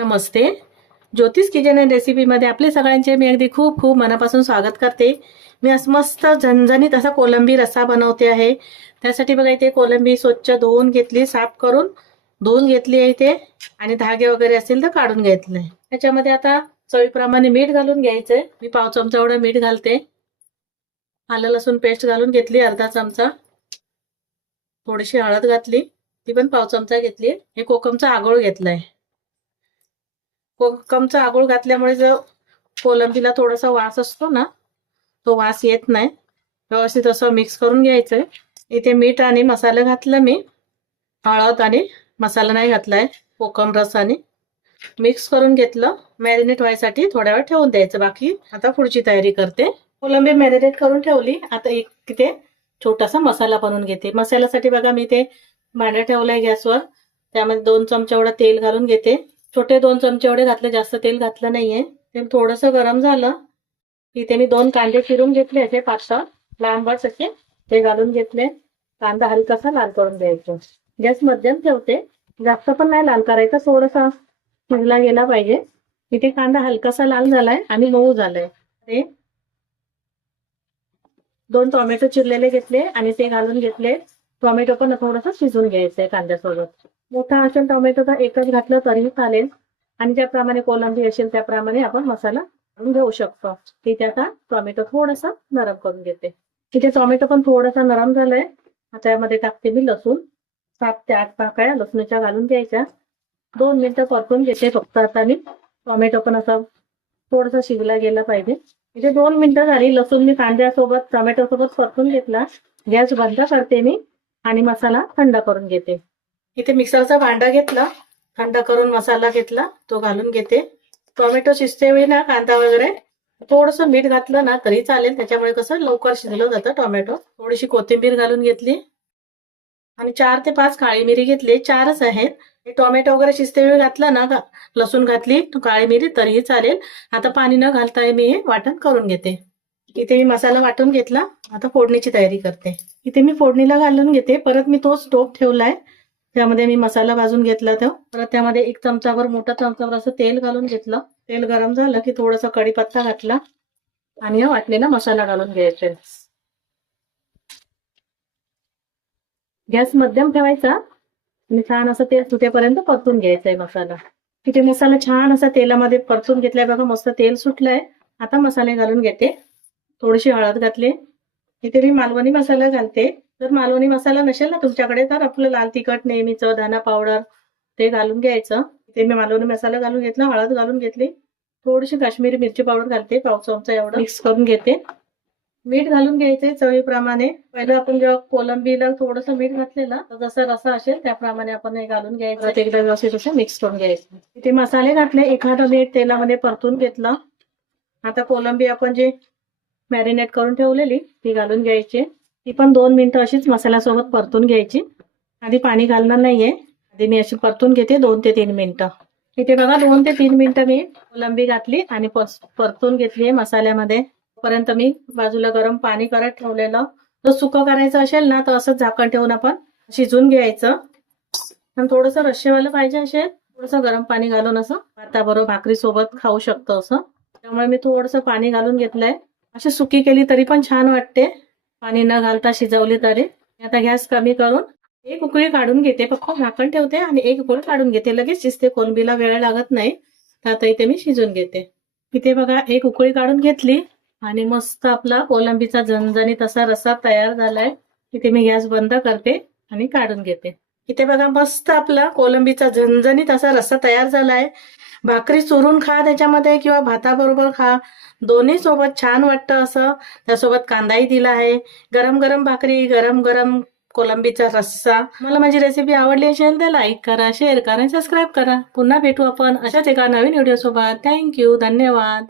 नमस्ते. ज्योतिष kitchen and रेसिपीमध्ये आपले सगळ्यांचे मी अगदी खूप खूप मनापासून स्वागत करते. मी आज मस्त झणझणीत असा कोलंबी रस्सा बनवते आहे. त्यासाठी बघा इथे कोलंबी स्वच्छ धुवून घेतली, साफ करून धुवून घेतली आहे इथे, आणि धागे वगैरे असतील तर काढून घेतले. त्याच्यामध्ये आता चवीप्रमाणे मीठ घालून घ्यायचंय. मी पाव चमचा एवढं मीठ घालते. आलं लसूण पेस्ट घालून घेतली अर्धा चमचा. थोडीशी हळद घातली, ती पण पाव चमचा घेतली. हे कोकमचा आगोळ घेतलाय. कोकमचा आगोळ घातल्यामुळे जो कोलंबीला थोडासा वास असतो ना, तो वास येत नाही. व्यवस्थित असं मिक्स करून घ्यायचंय. इथे मीठ आणि मसाला घातला मी, हळद आणि मसाला नाही घातलाय. कोकम रसाने मिक्स करून घेतलं. मॅरिनेट व्हायसाठी थोड्या वेळ ठेवून द्यायचं. बाकी आता पुढची तयारी करते. कोलंबी मॅरिनेट करून ठेवली. आता एक तिथे छोटासा मसाला बनवून घेते. मसाल्यासाठी बघा मी ते भांडं ठेवलंय गॅसवर. त्यामध्ये 2 चमचे एवढं तेल घालून घेते. छोटे 2 चमचे एवढे घातले, जास्त तेल घातलं नाहीये. तेल थोडंसं गरम झालं इथे मी 2 कांदे चिरून घेतले, असे पातळ लांबच असे ते घालून घेतले. कांदा हलकासा लाल करून द्यायचा. गॅस मध्यम ठेवते, जास्त पण नाही लाल करायचा, थोडासा शिजला गेला पाहिजे. इथे कांदा हलकासा लाल झालाय आणि मऊ झालाय. ते 2 टोमॅटो चिरलेले घेतले आणि ते घालून घेतले. टोमॅटो पण थोडंसं शिजून घ्यायचंय कांद्यासोबत. मोठा असेल टोमॅटो तर एकच घातलं तरीही चालेल, आणि ज्याप्रमाणे कोलंबी असेल त्याप्रमाणे आपण मसाला घेऊ शकतो. इथे आता टोमॅटो थोडासा नरम करून घेते. इथे टोमॅटो पण थोडासा नरम झालाय. आता यामध्ये टाकते मी लसूण. 7 ते 8 पाकळ्या लसणाच्या घालून घ्यायच्या. 2 मिनिटं परतून घेते फक्त. आता मी टोमॅटो पण असा थोडासा शिजला गेला पाहिजे. इथे 2 मिनिटं झाली. लसूण मी कांद्यासोबत टोमॅटो सोबत परतून घेतला. गॅस बंद करते मी आणि मसाला थंड करून घेते. इथे मिक्सरचा भांडा घेतला, थंड करून मसाला घेतला, तो घालून घेते. टोमॅटो शिजते वेळी ना कांदा वगैरे थोडंसं मीठ घातलं ना तरी चालेल, त्याच्यामुळे कसं लवकर शिजलं जातं टोमॅटो. थोडीशी कोथिंबीर घालून घेतली आणि 4 ते 5 काळी मिरी घेतली. 4च आहेत. टोमॅटो वगैरे शिजते वेळी घातला ना, लसूण घातली, काळी मिरी तरीही चालेल. आता पाणी न घालता मी हे वाटण करून घेते. इथे मी मसाला वाटून घेतला. आता फोडणीची तयारी करते. इथे मी फोडणीला घालून घेते. परत मी तोच टोप ठेवलाय, त्यामध्ये मी मसाला भाजून घेतला. तो परत त्यामध्ये 1 चमचाभर मोठा चमचाभर असं तेल घालून घेतलं. तेल गरम झालं की थोडासा कढीपत्ता घातला आणि वाटलेला मसाला घालून घ्यायचा. गॅस मध्यम ठेवायचा आणि छान असं तेल सुटेपर्यंत परतून घ्यायचंय मसाला. तिथे मसाला छान असा तेलामध्ये परतून घेतलाय बघा, मस्त तेल सुटलंय. आता मसाले घालून घेते. थोडीशी हळद घातली. इथे मी मालवणी मसाला घालते. जर मालवणी मसाला नसेल ना तुमच्याकडे तर आपलं लाल तिखट नेहमीचं धना पावडर ते घालून घ्यायचं. इथे मी मालवणी मसाला घालून घेतला, हळद घालून घेतली, थोडीशी काश्मीरी मिरची पावडर घालते, पाव चमचा एवढं मिक्स करून घेते. मीठ घालून घ्यायचे चवीप्रमाणे. पहिलं आपण जेव्हा कोलंबीला थोडंसं मीठ घातलेलं तर जसा रसा असेल त्याप्रमाणे आपण हे घालून घ्यायचं. एकदा व्यवस्थित असं मिक्स करून घ्यायचं. इथे मसाले घातले, 1 मिनिट तेलामध्ये परतून घेतलं. आता कोलंबी आपण जे मॅरिनेट करून ठेवलेली ती घालून घ्यायची. ती पण 2 मिनिटं अशीच मसाल्यासोबत परतून घ्यायची. आधी पाणी घालणार नाहीये. आधी मी अशी परतून घेते 2 ते 3 मिनिटं. इथे बघा 2 ते 3 मिनिटं मी कोलंबी घातली आणि परतून घेतली मसाल्यामध्ये. पर्यंत मी बाजूला गरम पाणी करत ठेवलेलं. जर सुकं करायचं असेल ना तर असंच झाकण ठेवून आपण शिजून घ्यायचं. आणि थोडंसं रश्शेवालं पाहिजे असेल थोडंसं गरम पाणी घालून असं भाताबरोबर भाकरी सोबत खाऊ शकतो असं. त्यामुळे मी थोडंसं पाणी घालून घेतलंय. अशी सुकी केली तरी पण छान वाटते, पाणी न घालता शिजवली तरी. आता गॅस कमी करून 1 उकळी काढून घेते. फक्त झाकण ठेवते आणि 1 उकळी काढून घेते. लगेच शिजते, कोलंबीला वेळ लागत नाही. तर आता इथे मी शिजून घेते. इथे बघा 1 उकळी काढून घेतली आणि मस्त आपला कोलंबीचा झणझणीत असा रस्सा तयार झालाय. इथे मी गॅस बंद करते आणि काढून घेते. इथे बघा मस्त आपला कोलंबीचा झणझणीत असा रस्सा तयार झालाय. भाकरी चुरून खा त्याच्यामध्ये किंवा भाताबरोबर खा, दोन्ही सोबत छान वाटतं असं. त्यासोबत कांदाही दिला आहे. गरम गरम भाकरी, गरम गरम कोलंबीचा रस्सा. मला माझी रेसिपी आवडली असेल तर लाईक करा, शेअर करा, सबस्क्राईब करा. पुन्हा भेटू आपण अशाच एका नवीन व्हिडिओ सोबत. थँक्यू, धन्यवाद.